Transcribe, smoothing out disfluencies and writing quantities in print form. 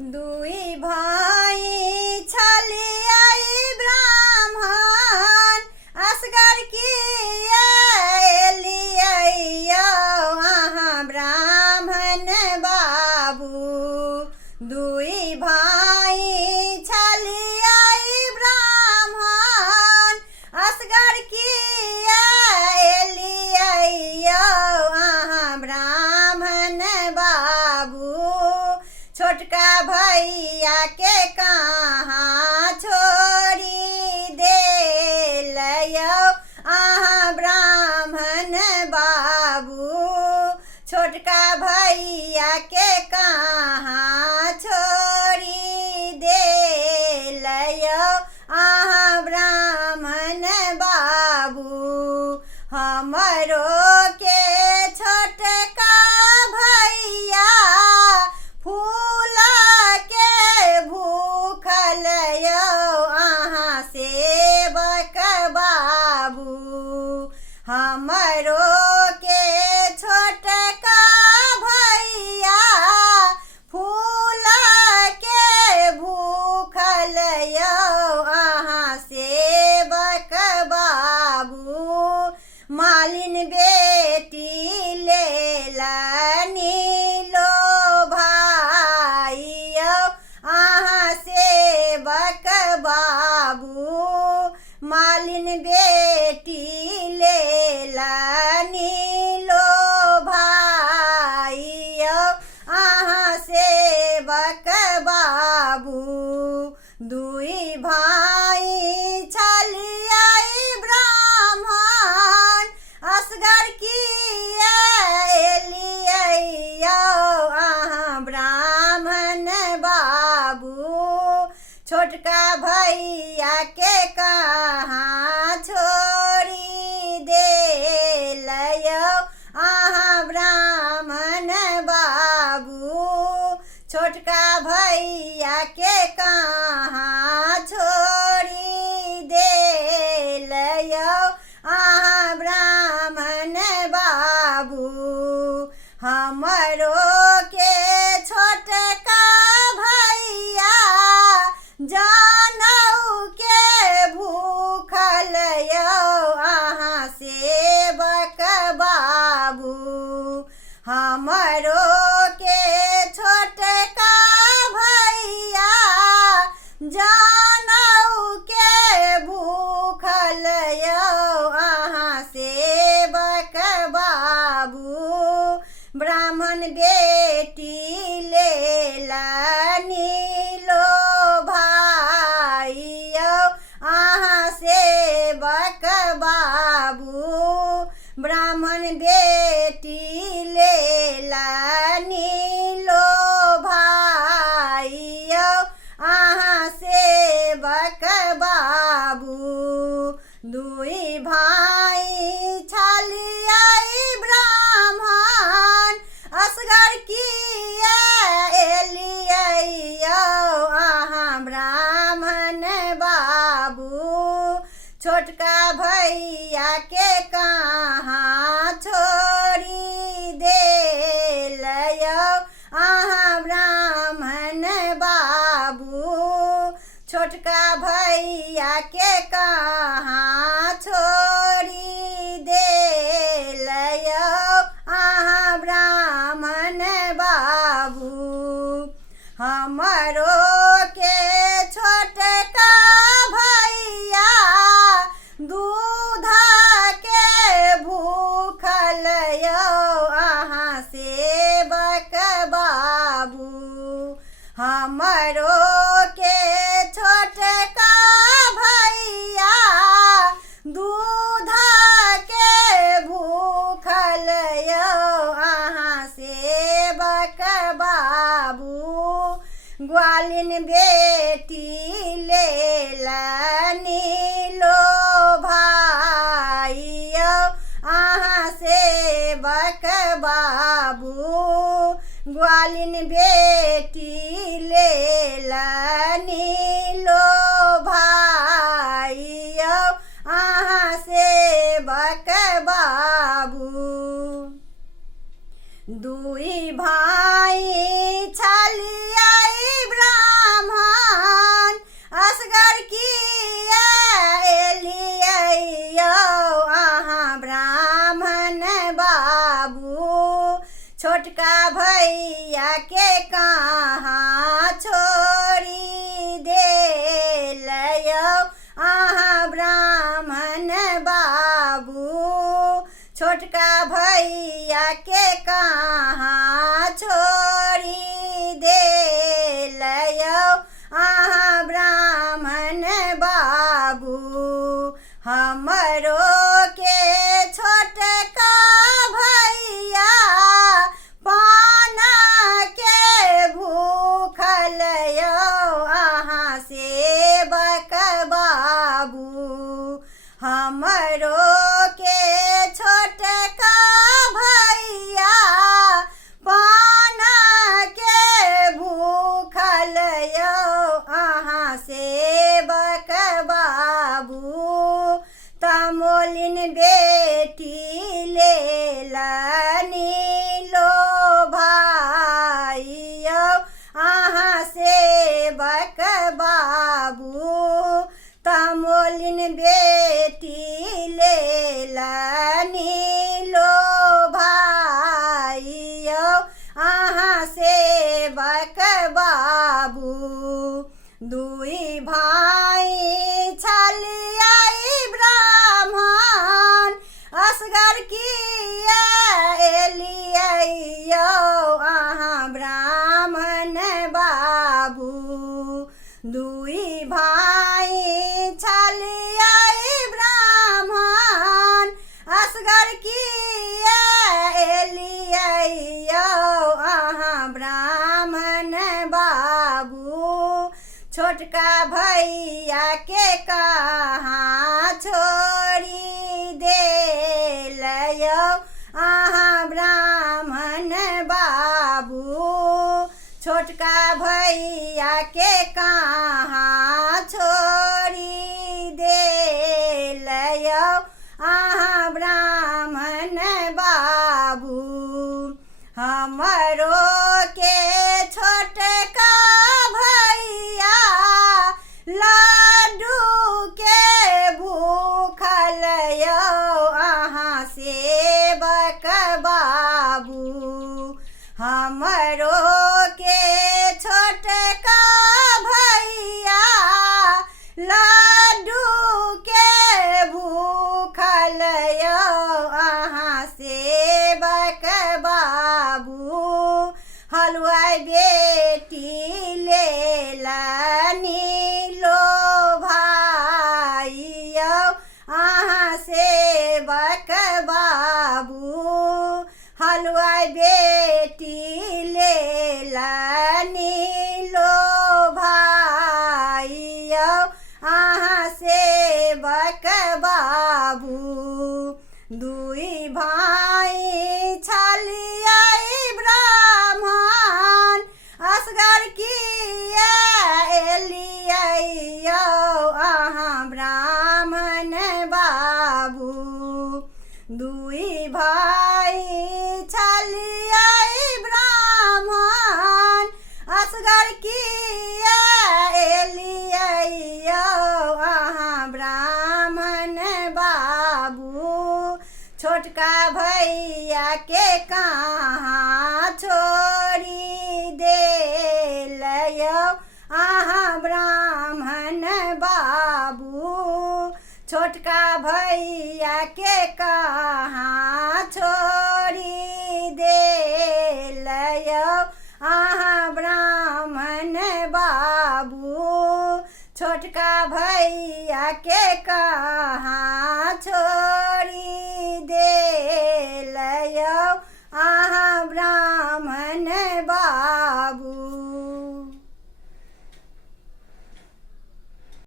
दुई भाई छलियाई ब्राह्मण असगर किया एलिया वहाँ ब्राह्मण बाबू। दुई भाई छलियाई ब्राह्मण असगर किया एलिया वहाँ ब्राह्मण बाबू। छोटका भैया के कहाँ छोड़ी दे लयो आहाँ ब्राह्मण बाबू। छोटका भैया के कहाँ छोड़ी दे लयो आहाँ ब्राह्मण बाबू। हमरो के छोटका भैया फूला के भूखल यो आहाँ सेवक बाबू। हमरो के छोटका भैया फूला के भूखल यो आहाँ सेवक बाबू। मालिन बेटी लेलनी आहाँ सेवक बाबू। मालिन बेटी लेलनी लो भाइयो आहाँ सेवक बाबू। दुई भाई छलियाई ब्राह्मण असगर किया एलिया आहाँ ब्राह्मण बाबू। छोटका भैया के कहाँ छोड़ी दे लयो आहाँ ब्राह्मण बाबू। छोटका भैया के कहाँ छोड़ी दे लयो आहाँ ब्राह्मण बाबू। हमरो के छोटका भैया जानऊ के भूखल यो आहाँ सेवक बाबू। हमरो के छोटका भैया जानऊ के भूखल यो आहाँ सेवक बाबू। ब्राह्मण बेटी लेलनी लो भाइयो आहाँ सेवक बाबू। ब्राह्मण बेटी लेलनी लो भाइयो आहाँ सेवक बाबू। दुई भाई छलियाई ब्राह्मण असगर किया एलिया आहाँ ब्राह्मण बाबू। छोटका भैया के कहाँ छोड़ी दे लयो आहाँ ब्राह्मण बाबू। छोटका भैया के कहाँ छोड़ी दे लयो आहाँ ब्राह्मण बाबू। हमरो के छोटका भैया दूध के भूखल यो आहाँ सेवक बाबू। हमरो के छोटका भैया दूध के भूखल यो आहाँ सेवक बाबू। ग्वालिन बेटी लेलनी लो भाइयो आहाँ सेवक बाबू। ग्वालिन बेटी लेलनी लो भाइयो आहाँ सेवक बाबू। दुई भाई छलियाई के कहाँ छोड़ी देलयो अहाँ ब्राह्मण बाबू। छोटका भैया के कहाँ छोड़ी देलयो अहाँ ब्राह्मण बाबू। हमरो के छोटका भैया पान के भूखल यो अहाँ सेवक बाबू। हमरो के छोटका भैया पान के भूखल यो अहाँ सेवक बाबू। तमोलिन बेटी लेलनी लो भाइयो अहाँ सेवक बाबू। तमोलिन बेटी लेलनी लो भाइयो अहाँ सेवक बाबू। दुई भाई छलियै ब्राह्मण असगर किया एलियै यौ अहाँ ब्राह्मण बाबू। दुई भाई छलियै ब्राह्मण असगर किया एलियै यौ अहाँ ब्राह्मण बाबू। छोटका भैया के कहाँ छोड़ी देलयो अहाँ ब्राह्मण बाबू। छोटका भैया के कहाँ छोड़ी देलयो अहाँ ब्राह्मण बाबू। हमरो के छोटका भैया लड्डू के भूखल यो अहाँ सेवक बाबू। हमरो के छोटका भैया लड्डू के भूखल यो अहाँ सेवक बाबू। हलवाई बेटी लेलनी लो भाइयो अहाँ सेवक बाबू। हलवाई बेटी लेलनी लो भाइयो अहाँ सेवक बाबू। दुई भाई छलियै ब्राह्मण असगर किया एलियै यौ अहाँ ब्राह्मण बाबू। दुई भाई छलियै ब्राह्मण असगर किया एलियै यौ अहाँ ब्राह्मण बाबू। छोटका भैया के कहाँ छोड़ी देलयो अहाँ ब्राह्मण बाबू। छोटका भैया के कहाँ छोड़ी देलयो अहाँ ब्राह्मण बाबू। छोटका भैया के कहाँ छोड़ी